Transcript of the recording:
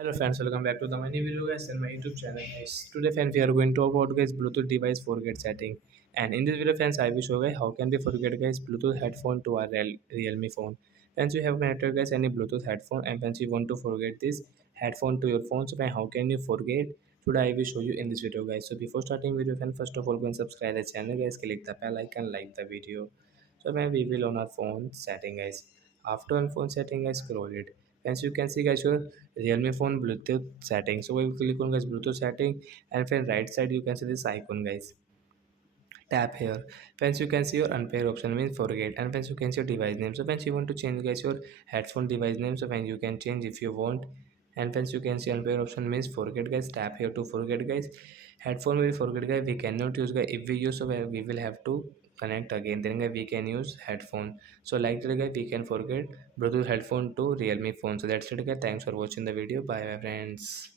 Hello friends, welcome back to the many video guys and my YouTube channel guys. Today friends we are going to talk about guys Bluetooth device forget setting. And in this video friends I will show guys how can we forget guys Bluetooth headphone to our Realme phone. Friends you have connected guys any Bluetooth headphone and friends you want to forget this headphone to your phone. So friend, how can you forget? Today I will show you in this video guys. So before starting video friends first of all go and subscribe the channel guys, click the bell icon, like the video. So when we will on our phone setting guys. After on phone setting guys scroll it. As you can see guys your Realme phone Bluetooth setting. So we will click on guys Bluetooth setting and from right side you can see this icon guys. Tap here. Once you can see your unpair option means forget and once you can see your device name. So once you want to change guys your headphone device name, so when you can change if you want. And once you can see unpair option means forget guys, tap here to forget guys. Headphone will forget guys, we cannot use guys. If we use so we will have to connect again, then guys we can use headphone. So like that guys we can forget Bluetooth headphone to Realme phone. So that's it guys, thanks for watching the video, bye my friends.